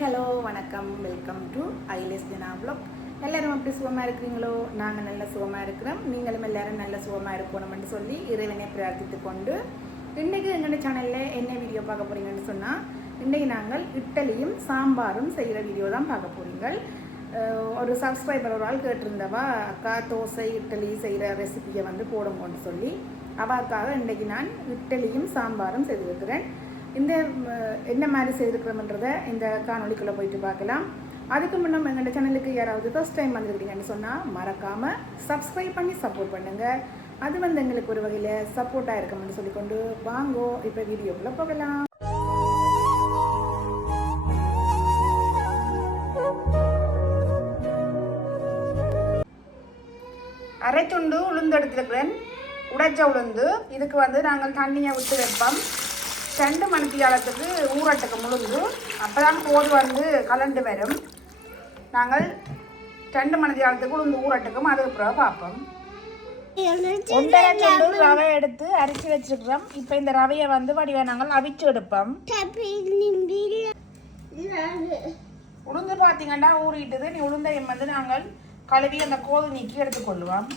Hello வணக்கம். Welcome to ஐலேஸ் Dina blog எல்லாரும் எப்படி சுகமாக இருக்கிறீங்களோ? நாங்கள் நல்ல சுகமாக இருக்கிறோம். நீங்களும் எல்லாரும் நல்ல சுகமாக இருக்கணும்னு சொல்லி இறைவனை பிரார்த்தித்து கொண்டு இன்றைக்கி எங்களோட சேனலில் என்ன வீடியோ பார்க்க போகிறீங்கன்னு சொன்னால் இன்றைக்கி நாங்கள் இட்டலியும் சாம்பாரும் செய்கிற வீடியோ தான் பார்க்க போகிறீங்க ஒரு சப்ஸ்கிரைபர் ஒரு ஆள் கேட்டிருந்தவா அக்கா தோசை இட்லி செய்கிற ரெசிபியை வந்து போடுங்கன்னு சொல்லி அவளுக்காக இன்றைக்கி நான் இட்லியும் சாம்பாரும் செய்திருக்கிறேன் இந்த என்ன மாதிரி செய்திருக்கிறோம்ன்றதை இந்த காணொலிக்குள்ளே போயிட்டு பார்க்கலாம். அதுக்கு முன்னே எங்களோட சேனலுக்கு யாராவது ஃபஸ்ட் டைம் வந்திருக்கீங்கன்னு சொன்னால் மறக்காமல் சப்ஸ்கிரைப் பண்ணி சப்போர்ட் பண்ணுங்கள் அது வந்து எங்களுக்கு ஒரு வகையில் சப்போர்ட்டாக இருக்கும்னு சொல்லிக்கொண்டு வாங்கோ இப்போ வீடியோக்குள்ளே போகலாம். அரை துண்டு உளுந்து எடுத்துருக்கிறேன். உடைச்ச உளுந்து. இதுக்கு வந்து நாங்கள் தண்ணியை விட்டு வைப்போம். ரெண்டு மணிக்கு காலத்துக்கு ஊறட்டுக்கு முழுந்து அப்போ தான் கோடு வந்து கலண்டு வரும். நாங்கள் ரெண்டு மணி காலத்துக்கு உளுந்து ஊறட்டுக்கும் அதுக்கு பிறகு பார்ப்போம். ஒன்றரை துண்டு ரவை எடுத்து அரிசி வச்சிருக்கிறோம். இப்போ இந்த ரவையை வந்து வடிவ நாங்கள் அவிச்சு எடுப்போம். உளுந்து பார்த்தீங்கன்னா ஊறிட்டுது. நீ உளுந்தையும் வந்து நாங்கள் கழுவி அந்த கோது நீக்கி எடுத்துக்கொள்வோம்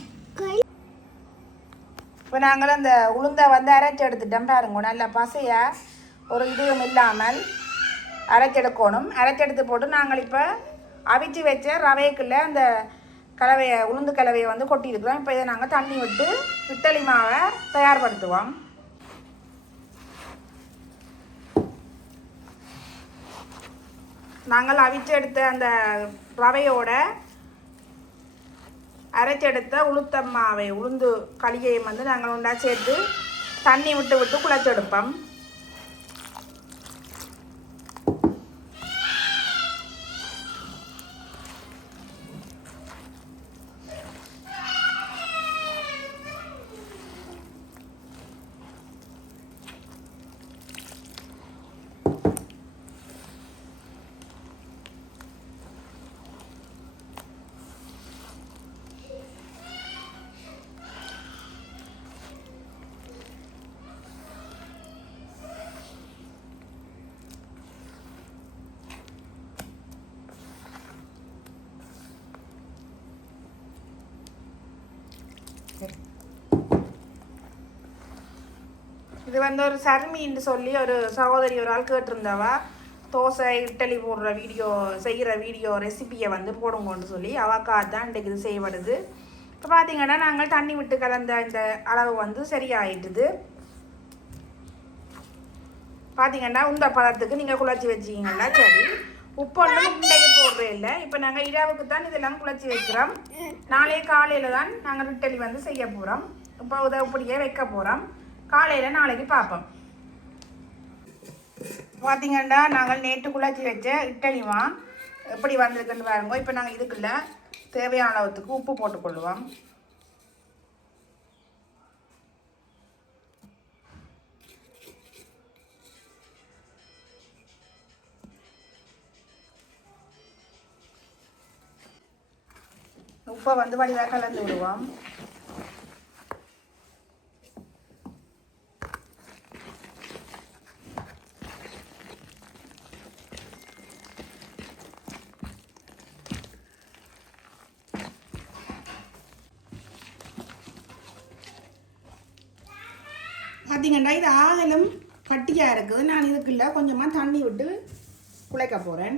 இப்போ நாங்கள் அந்த உளுந்தை வந்து அரைச்சி எடுத்துட்டோம் பாருங்க. நல்ல பசையாக ஒரு இதுவும் இல்லாமல் அரைச்செடுக்கணும் அரைச்செடுத்து போட்டு நாங்கள் இப்போ அவிச்சு வச்ச ரவைக்குள்ளே அந்த கலவையை உளுந்து கலவையை வந்து கொட்டியிருக்கிறோம். இப்போ இதை நாங்கள் தண்ணி விட்டு இட்டலி மாவை தயார்படுத்துவோம். நாங்கள் அவிச்சு எடுத்த அந்த ரவையோட அரைச்செடுத்த உளுத்தம் மாவை உளுந்து களியையும் வந்து நாங்கள் உண்டா சேர்த்து தண்ணி விட்டு விட்டு குழச்செடுப்போம். வந்து ஒரு சர்மின்னு சொல்லி ஒரு சகோதரி ஒரு ஆள் கேட்டிருந்தவா தோசை இட்டலி போடுற வீடியோ செய்கிற வீடியோ ரெசிபியை வந்து போடுங்கன்னு சொல்லி அவாக்கா தான் இன்றைக்கு இது செய்யப்படுது. இப்போ பார்த்தீங்கன்னா நாங்கள் தண்ணி விட்டு கலந்த இந்த அளவு வந்து சரியாயிட்டுது. பார்த்தீங்கன்னா உந்த பதத்துக்கு நீங்கள் குழச்சி வச்சிங்கன்னா சரி. உப்பு ஒன்றும் இன்றைக்கு போடுறே இல்லை. இப்போ நாங்கள் இரவுக்கு தான் இதெல்லாம் குழச்சி வைக்கிறோம். நாளைய காலையில் தான் நாங்கள் இட்டலி வந்து செய்ய போகிறோம் இப்போ உதவுப்படியே வைக்க போகிறோம் காலையில் நாளைக்கு பார்ப்போம். பார்த்தீங்கன்னா நாங்கள் நேற்று குழச்சி வச்ச இட்டலிவா எப்படி வந்திருக்குன்னு பாருங்க. இப்போ நாங்கள் இதுக்குள்ள தேவையான அளவுக்கு உப்பு போட்டுக்கொள்ளுவோம் உப்பை வந்து வடிவாக கலந்து விடுவோம். பார்த்தீங்கன்னா இது ஆகலும் கட்டியாக இருக்குது. நான் இதுக்குள்ள கொஞ்சமாக தண்ணி விட்டு குழைக்க போகிறேன்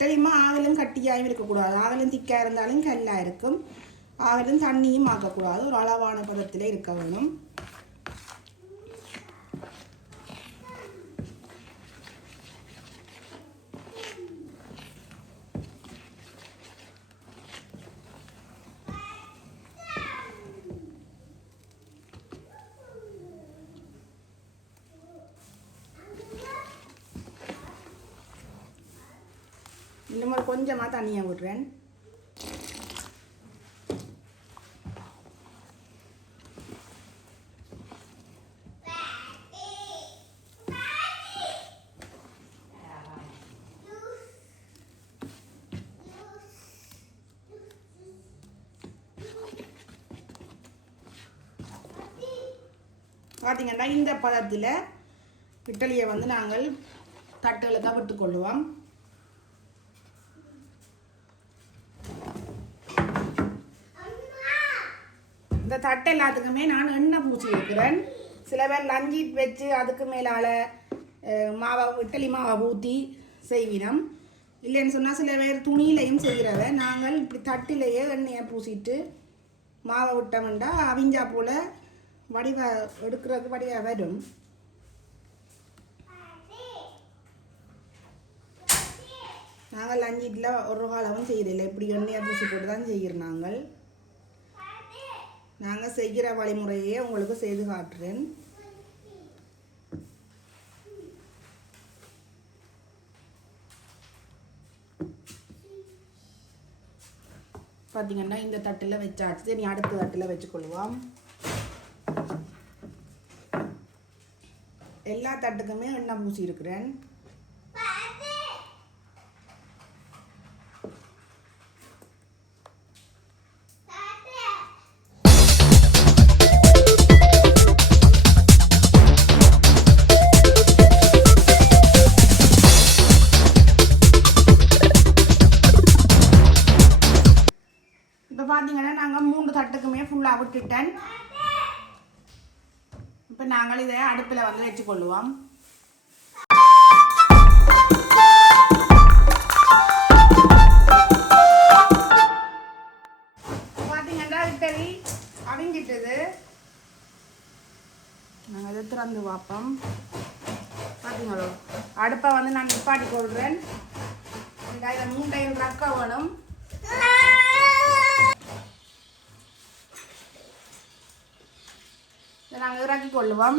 தெரியுமா ஆகலும் கட்டியாகவும் இருக்கக்கூடாது. ஆகலும் திக்காக இருந்தாலும் கல்லாக இருக்கும். ஆகலும் தண்ணியும் ஆக்கக்கூடாது. ஒரு அளவான பதத்தில் இருக்க வேணும் நாங்கள் கொஞ்சமாக தண்ணியை விடுறேன் பார்த்திங்கன்னா இந்த பதத்தில் இட்டலியை வந்து நாங்கள் தட்டுகளுக்காக விட்டுக்கொள்ளுவோம் இந்த தட்டை எல்லாத்துக்குமே நான் எண்ணெய் பூச்சி வைக்கிறேன். சில பேர் லஞ்சி வச்சு அதுக்கு மேலால் மாவை இட்டலி மாவை ஊற்றி செய்வினம். இல்லைன்னு சொன்னால் சில பேர் துணியிலையும் செய்கிறத நாங்கள் இப்படி தட்டிலேயே எண்ணெயை பூசிட்டு மாவை விட்டோம்னா அவிஞ்சா போல் வடிவ எடுக்கிறதுக்கு வடிவ வரும். நாங்கள் லஞ்சிட்டில் ஒரு காலமும் செய்யறதில்லை. இப்படி எண்ணெயை பூசி போட்டு தான் செய்கிறோம் நாங்கள். நாங்கள் செய்கிற வழிமுறையே உங்களுக்கு செய்து காட்டுறேன். பார்த்தீங்கன்னா இந்த தட்டில் வச்சாச்சு. சரி அடுத்த தட்டில் வச்சுக்கொள்வோம். எல்லா தட்டுக்குமே எண்ணெய் பூசி இருக்கிறேன். தட்டுக்குமே விட்டுட்டேன். இப்போ நாங்கள் இதை அடுப்பில் வந்து வச்சுக்கொள்ளுவோம். பார்த்தீங்கன்னா இட்டலி அவிஞ்சிட்டது நாங்கள் இதை திறந்து பார்ப்போம். பார்த்தீங்களோ அடுப்பை வந்து நான் நிப்பாட்டி கொள்கிறேன் இதை மூண்டையும் ரக்க வேணும். இதை நாங்கள் இறக்கி கொள்ளுவோம்.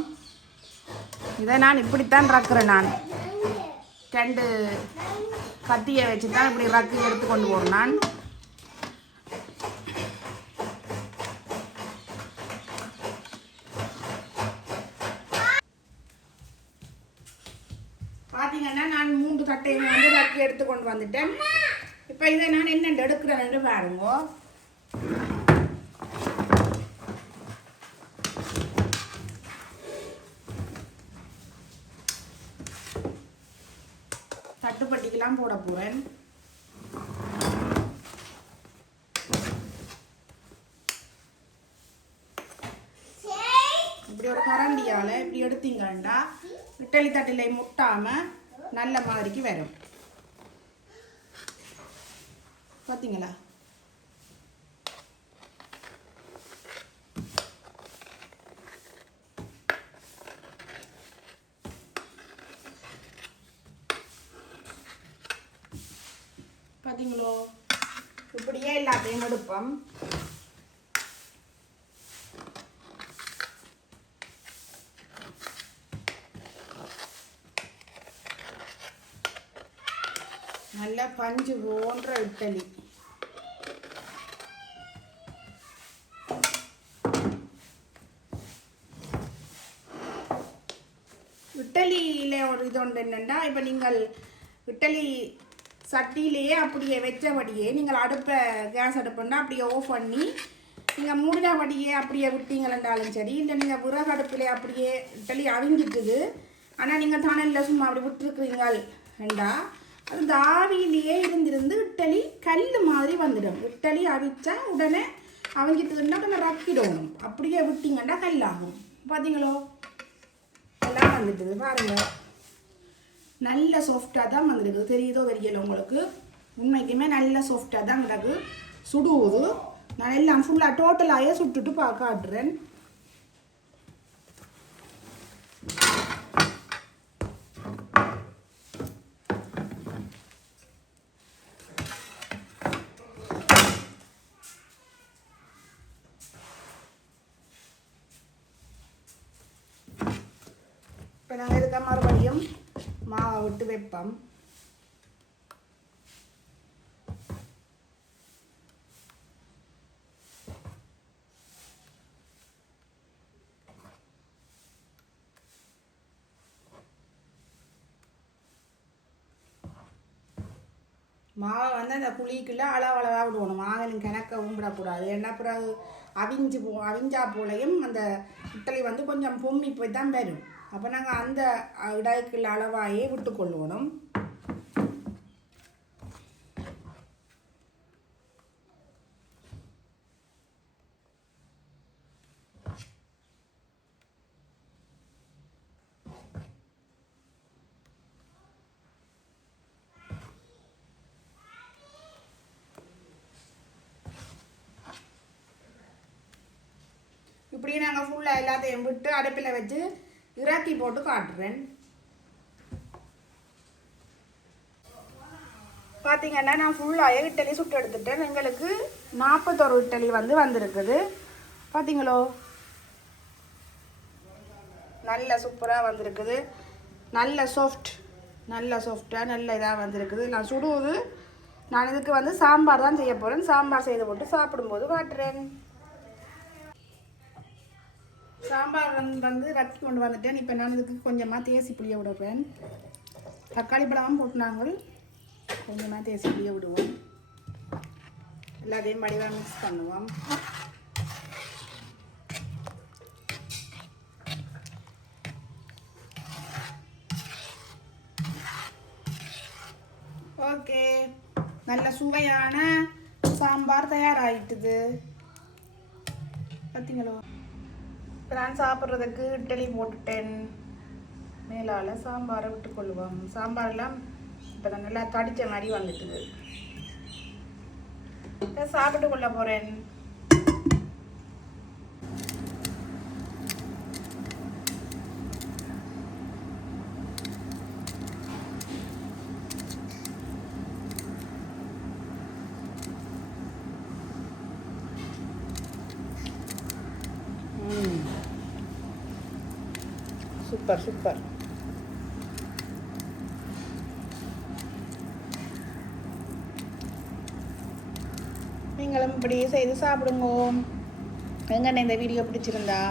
இதை நான் இப்படித்தான் இறக்குறேன் நான். ரெண்டு கத்தியை வச்சு தான் இப்படி ரக்கு எடுத்து கொண்டு போகிறேன் நான். பார்த்தீங்கன்னா நான் மூன்று கட்டையுமே வந்து ரக்கு எடுத்து கொண்டு வந்துட்டேன். இப்போ இதை நான் என்னென்ன எடுக்கிறேன்னு பாருங்க. தட்டுப்பட்டிக்கெல்லாம் போட போகிறேன் இப்படி ஒரு கரண்டியால் இப்படி எடுத்தீங்கன்னா இட்டலி தட்டில் முட்டாமல் நல்ல மாதிரிக்கு வரும். பார்த்தீங்களா பார்த்தீங்களோ இப்படியே எல்லாத்தையும் எடுப்போம். நல்ல பஞ்சு போன்ற இட்டலி இட்டலியில் ஒரு இது ஒன்று என்னென்னா இப்போ நீங்கள் இட்டலி சட்டியிலேயே அப்படியே வச்சபடியே நீங்கள் அடுப்பை கேஸ் அடுப்புன்னா அப்படியே ஆஃப் பண்ணி நீங்கள் மூடினபடியே அப்படியே விட்டீங்களென்றாலும் சரி இல்லை நீங்கள் விறகு அடுப்பிலே அப்படியே இட்டலி அவிஞ்சிட்டுது ஆனால் நீங்கள் தணலில் சும்மா அப்படி விட்டுருக்குறீங்கண்டா அது இந்த ஆவியிலேயே இருந்திருந்து இட்டலி கல் மாதிரி வந்துடும். இட்டலி அவிச்சா உடனே அவிஞ்சிட்டுதுன்னா உடனே ரக்கிடணும் அப்படியே விட்டிங்கன்னா கல்லாகும். பார்த்தீங்களோ எல்லாம் வந்துட்டுது பாருங்கள் நல்ல சாஃப்டாக தான் வந்துருக்குது. தெரியுதோ தெரியல உங்களுக்கு? உண்மைக்குமே நல்ல சாஃப்டாக தான் கிடக்கு. சுடுவது நான் எல்லாம் ஃபுல்லாக டோட்டலாகவே சுட்டுட்டு பா காட்டுறேன். இப்போ நாங்கள் இருக்க மறுபடியும் மாவை விட்டு வைப்போம். மாவை வந்து அந்த குழிக்குள்ளே அளவளவாக விடுவோம். மாவிலும் கிணக்க விடக்கூடாது ஏன்னா பிறகு அவிஞ்சு போ அவிஞ்சா போலையும் அந்த இட்லி வந்து கொஞ்சம் பொம்மி போய் தான் வரும். அப்போ நாங்கள் அந்த இடாய்க்குள்ள அளவாயே விட்டுக்கொள்ளணும் இப்படி நாங்கள் ஃபுல்லாக எல்லாத்தையும் விட்டு அடுப்பில் வச்சு இறக்கி போட்டு காட்டுறேன். பார்த்தீங்கன்னா நான் ஃபுல்லாக இட்டலி சுட்டு எடுத்துட்டேன். எங்களுக்கு நாற்பத்தொரு இட்டலி வந்து வந்திருக்குது. பார்த்தீங்களோ நல்ல சூப்பராக வந்திருக்குது. நல்ல சாஃப்ட் நல்ல சாஃப்டாக நல்ல இதாக வந்திருக்குது. நான் சுடுவது நான் இதுக்கு வந்து சாம்பார் தான் செய்ய போகிறேன் சாம்பார் செய்து போட்டு சாப்பிடும்போது காட்டுறேன். சாம்பார் வந்து ரத்தி கொண்டு வந்துட்டேன். இப்போ நான் இதுக்கு கொஞ்சமாக தேசி புளிய விடுறேன். தக்காளி பழமும் நாங்கள் கொஞ்சமாக தேசி புளிய விடுவோம். எல்லாத்தையும் வடிவாக மிக்ஸ் பண்ணுவோம். ஓகே. நல்ல சுவையான சாம்பார் தயாராகிட்டுது பார்த்தீங்களோ இப்போ நான் சாப்பிட்றதுக்கு இட்லி போட்டுட்டேன். மேலால் சாம்பாரை விட்டுக்கொள்வோம் சாம்பாரெல்லாம் இப்போ நல்லா தடித்த மாதிரி வந்துட்டுது. சாப்பிட்டு கொள்ள போகிறேன் சூப்பர் சூப்பர் நீங்களும் இப்படி செய்து சாப்பிடுங்க. எங்கண்ணே இந்த வீடியோ பிடிச்சிருந்தா?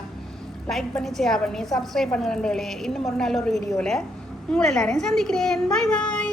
லைக் பண்ணி ஷேர் பண்ணி சப்ஸ்கிரைப் பண்ணுங்களே இன்னும் ஒரு நல்ல ஒரு வீடியோவில் உங்களை எல்லாரையும் சந்திக்கிறேன். பாய் பாய்